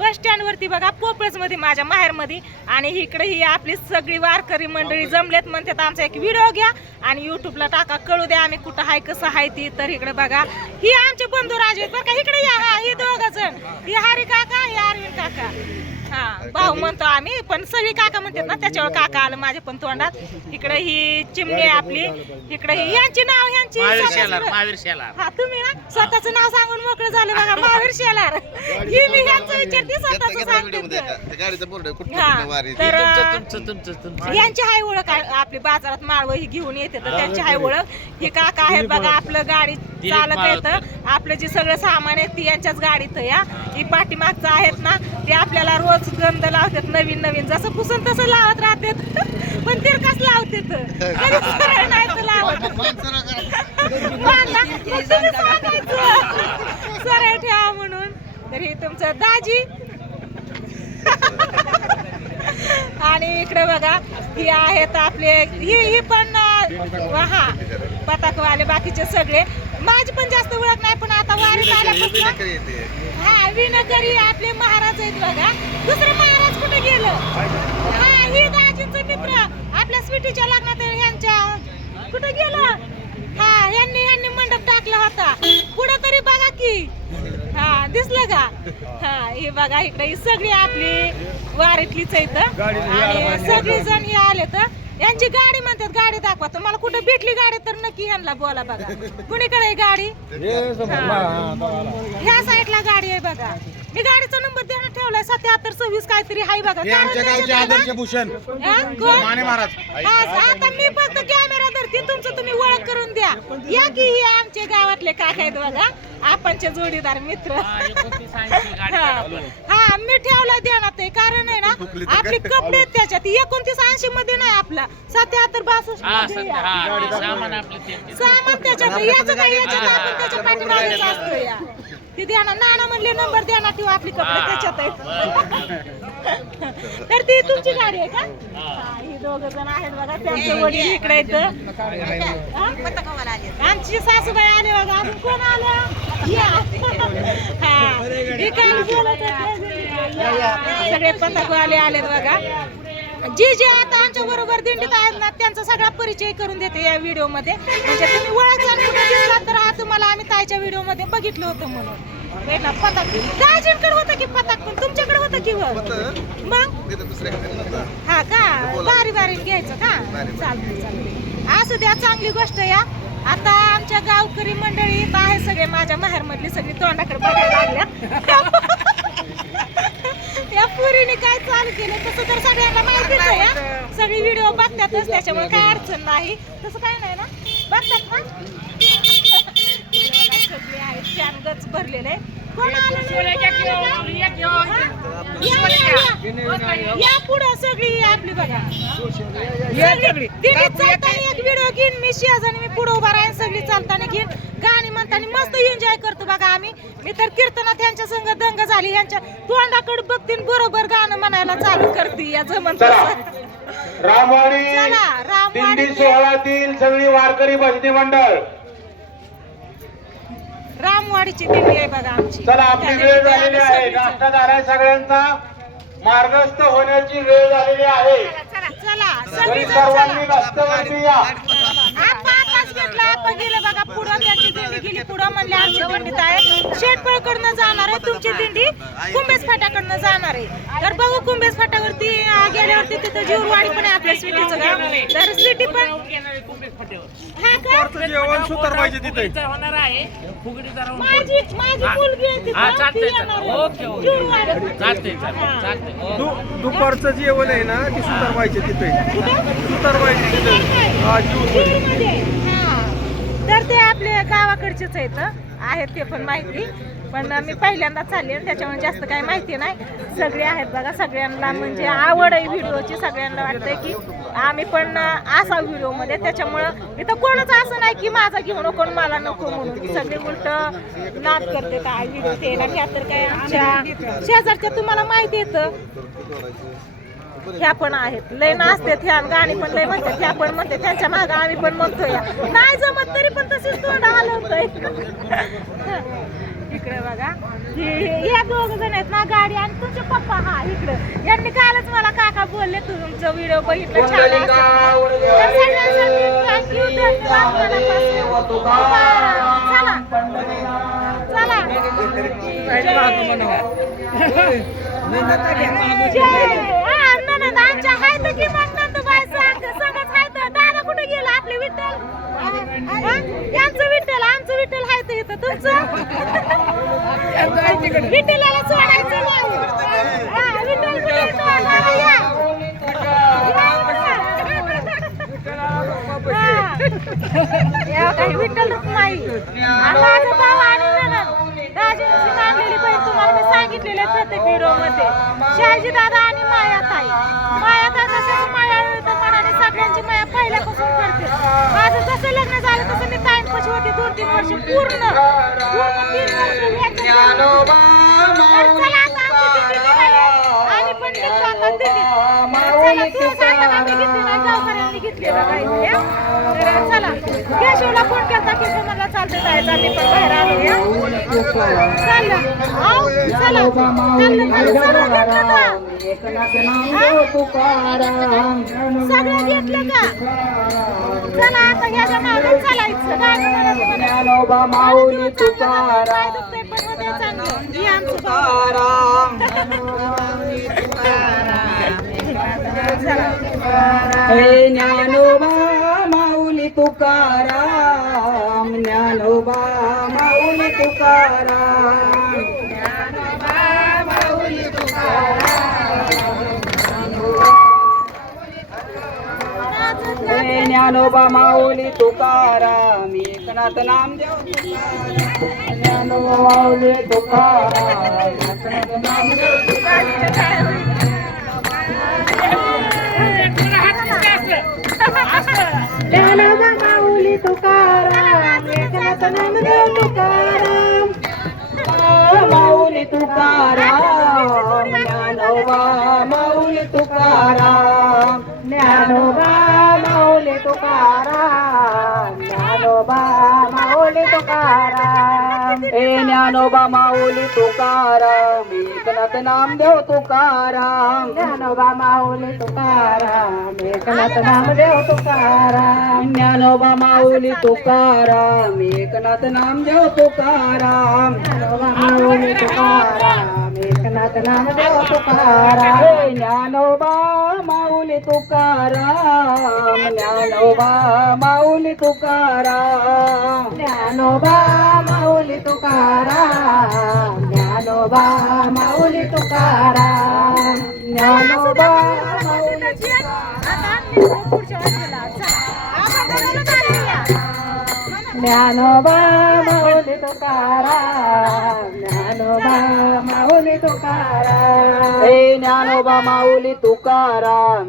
Bus stand वरती बघा, पोपळच मध्ये माझ्या माहेर मध्ये. आणि इकडे ही आपली सगळी वारकरी मंडळी जमलेत म्हणतात आमचा एक व्हिडिओ घ्या आणि युट्यूबला टाका, कळू द्या आम्ही कुठं हाय कसं हाय ती. तर इकडे बघा ही आमचे बंधू राजे आहेत बरं का. इकडे या, हा ही दोघ जण, ही हरी काका, ही अरविंद काका. हा भाऊ म्हणतो आम्ही, पण सगळी काका म्हणतात ना त्याच्यावर काका आलं माझ्या पण तोंडात. इकडे ही चिमणी आपली, इकडे ही यांची नाव ह्यांची हा तुम्ही ना स्वतःचं नाव सांगून मोकळं झालं बघा, महावीर शेलार. ही मी ह्यांचं विचारते स्वतःच सांगते. तर यांची हाय ओळख आपली, बाजारात माळव ही घेऊन येते तर त्यांची हाय ओळख. ही काका आहेत बघा, आपलं गाडी चालक येतं, आपलं जे सगळं सामान आहे ती यांच्याच गाडीत या. ही पाठीमागचं आहेत ना ते आपल्याला रोज गंध लावतात नवीन नवीन, जसं पुसून तसं लावत राहतात. पण तिरकाच लावतात, सरळ नाही तर लावत. सरळ ठेवा म्हणून. तर हे तुमचं दाजी. आणि इकडे बघा ही आहेत आपले, ही पण हा पताकवाले बाकीचे सगळे. माझी पण जास्त ओळख नाही, पण आता वारीत आल्यापासून हा विनकरी आपले महाराज आहेत बघा. दुसरं महाराज कुठे गेलं? हा ही दाजींचं मित्र आपल्या स्वीटीच्या लग्नात यांच्या कुठे गेलं? हा यांनी मंडप टाकला होता कुठं तरी बघा की. हा दिसलं का? हा हे बघा इकडे ही सगळी आपली वारीतलीच आहेत आणि सगळी जण हे आले तर यांची गाडी म्हणतात. गाडी दाखवा तुम्हाला कुठे भेटली गाडी तर नक्की यांना बोला बघा. कुणीकडे आहे गाडी? ह्या साईडला गाडी आहे बघा. मी गाडीचा नंबर द्यायला ठेवलाय 7726 काहीतरी आहे बघा. आदर्श भूषण माने महाराज. आता मी फक्त कॅमेरा धरते, तुमचं तुम्ही ओळख करून द्या. या की हे आमच्या गावातले काका आहेत बघा, आपणचे जोडीदार मित्र. हा मी ठेवलाय ध्यानात, कारण आहे ना आपले कपडे आहेत त्याच्यात. 2980 मध्ये नाही आपला 7762 सामान त्याच्यात. याचं काही याच्यात आपण त्याच्या पाठीमागेच असतो या. ती ध्याना नाना म्हणले नंबर ध्यानात ठेवा, आपली कपडे त्याच्यात आहेत. तर ती तुमची गाडी आहे का? ही दोघ जण आहेत बघा, त्यांचे वडील इकडे आहेत. आमची सासूबाई आले बघा. अजून कोण आलं? या हा सगळे पतंगवाले आलेत बघा. जे आता आमच्या बरोबर दिंडीत आहेत ना त्यांचा सगळा परिचय करून देते या व्हिडिओ मध्ये. म्हणजे तुम्ही ओळखला तर हा तुम्हाला आम्ही ताईच्या व्हिडिओ मध्ये बघितलं होतं म्हणून. पतंग दाजींकडे होतं की पतंग, पण तुमच्याकडे होतं की मग? हा का, बारी बारी घ्यायचं का? चालतंय असू द्या, चांगली गोष्ट या. आता आमच्या गावकरी मंडळी आहे सगळे, माझ्या माहेर मधली सगळी तोंडाकडे बघायला लागल्या. या पुरीने काय चालू केलं तसं तर सगळ्यांना माहितीच आहे. सगळी व्हिडिओ बघतातच, त्याच्यामुळे काय अडचण नाही. तसं काय नाही ना, बघतात ना. सगळे आहेत, छान गच भरलेले. कोण आलं? या पुढं सगळी आपली बघा. एक व्हिडिओ घेईन मी, शेजारी मी पुढे उभा राहीन, सगळी चालताना घेईन, गाणी म्हणताना मस्त एन्जॉय करतो बघा आम्ही. मी तर कीर्तनात यांच्या संग दंग झाली, यांच्या तोंडाकडे बघतीन बरोबर गाणं म्हणायला चालू करते. या जमन रामवाडी दिंडी सोहळ्यातील सगळी वारकरी भजनी मंडळ, रामवाडीची दिंडी आहे बघा आमची. चला आपली वेळ झालेली आहे, नाश्ता झालाय सगळ्यांचा, मार्गस्थ होण्याची वेळ झालेली आहे. चला सर्वांनी रस्त्यावरती या. आताच घेतला आपण गेलं बघा पुढं, त्यांची दिंडी गेली पुढं. म्हणले आमची दिंडीत आहे शेटपळकडनं जाणार आहे, तुमची दिंडी कुंभेज फाट्याकडनं जाणार आहे. तर बघू कुंभेज फाट्यावरती गेल्यावरती तिथं जीवरवाडी पण आहे आपल्या स्वीटीचं गाव. तर स्वीटी पण हा का जेवण सुतार पाहिजे तिथे होणार आहे. माझी मुलगी आहे तिथं, ती येणार आहे. जीवरवाडी. दुपारचं जेवण आहे ना ती सुतार पाहिजे तिथे, सुतार पाहिजे तिथे. तर ते आपल्या गावाकडचेच आहेत ते पण माहिती, पण मी पहिल्यांदा चालले त्याच्यामुळे जास्त काही माहिती नाही. सगळे आहेत बघा, सगळ्यांना म्हणजे आवड आहे व्हिडिओची. सगळ्यांना वाटतंय की आम्ही पण असा व्हिडिओ मध्ये, त्याच्यामुळं इथं कोणच असं नाही की माझा घेऊ नको मला नको म्हणून. सगळे उलट नाद करते काय व्हिडिओ ते ना. ह्या तर काय आमच्या शेजारच्या तुम्हाला माहिती येतं, ह्या पण आहेत, लय नाचते ह्या, गाणी पण लय म्हणतात, ह्या पण म्हणते, त्यांच्या मागं आम्ही पण म्हणतोय. नाही जमत तरी पण तशीच तोंड हलवतोय. इकडे बघा या दोघ जण आहेत ना गाडी. आणि पप्पा हा इकडं यांनी कालच मला काका बोलले तुमचं व्हिडिओ बघितलं छान असं. तर सगळ्यांसाठी थँक्यू धन्यवाद मनापासून. चला चला नंदांच्या हायत की मग नंदूबाई संगच हायत. दादा कुठे गेला आपले विठ्ठल यांचं विठ्ठल आमचं विठ्ठल हायत इथं तुमचं विठ्ठलाला सोडायचं नाही. विठ्ठल कुठे या काही विठ्ठल रुक्माई माझा भाऊ आणि नणंद दाजींची मानलेली बहीण तुम्हाला मी सांगितलेलं आहे प्रत्येक व्हिडिओ मध्ये. शहाजी दादा आणि माया ताई तसं माया मनाने सगळ्यांची माया पहिल्यापासून करते. माझं जसं लग्न झालं तसं मी ताईंपाशी होती 2-3 वर्ष पूर्ण 3 वर्ष. तर चला आता आमची दिंडी निघाली. आम्ही पण निघतो आता दिंडीत. चला तू सांगा आम्ही घेतली नाही गावकऱ्यांनी घेतली बघा इथे. तर चला केशवला फोन केला की मला चालतं जायचं आम्ही पण बाहेर आलो या. चला आओ चला सगळं घेतलं का सगळं घेतलं का. चला आता ह्याच्या मागून चालायचं गाणं म्हणत पाय दुखतंय पण उद्या चांगलं ही आमचं ज्ञानोबा माऊली तुकाराम ज्ञानोबा माऊली तुकाराम ज्ञानोबा माऊली तुकाराम एकनाथ नामदेव ज्ञानोबा माऊली तुकाराम एकनाथ नामदेव ज्ञानोबा माऊली तुकाराम एकनाथ नामदेव तुकाराम माऊली तुकाराम ज्ञानोबा माऊली तुकाराम ज्ञानोबा माऊली तुकाराम ज्ञानोबा माऊली तुकाराम ज्ञानोबा माऊली तुकाराम एकनाथ नामदेव तुकाराम ज्ञानोबा माऊली तुकाराम एकनाथ नामदेव तुकाराम ज्ञानोबा माऊली तुकाराम एकनाथ नामदेव तुकाराम ज्ञानोबा माऊली तुकाराम एकनाथ नामदेव तुकाराम ज्ञानोबा माऊली तुकाराम ज्ञानोबा माऊली तुकाराम ज्ञानोबा माऊली तुकाराम ज्ञानोबा माऊली तुकाराम ज्ञानोबा ज्ञानोबा माऊली तुकाराम ज्ञानोबा माऊली तुकाराम ज्ञानोबा माऊली तुकाराम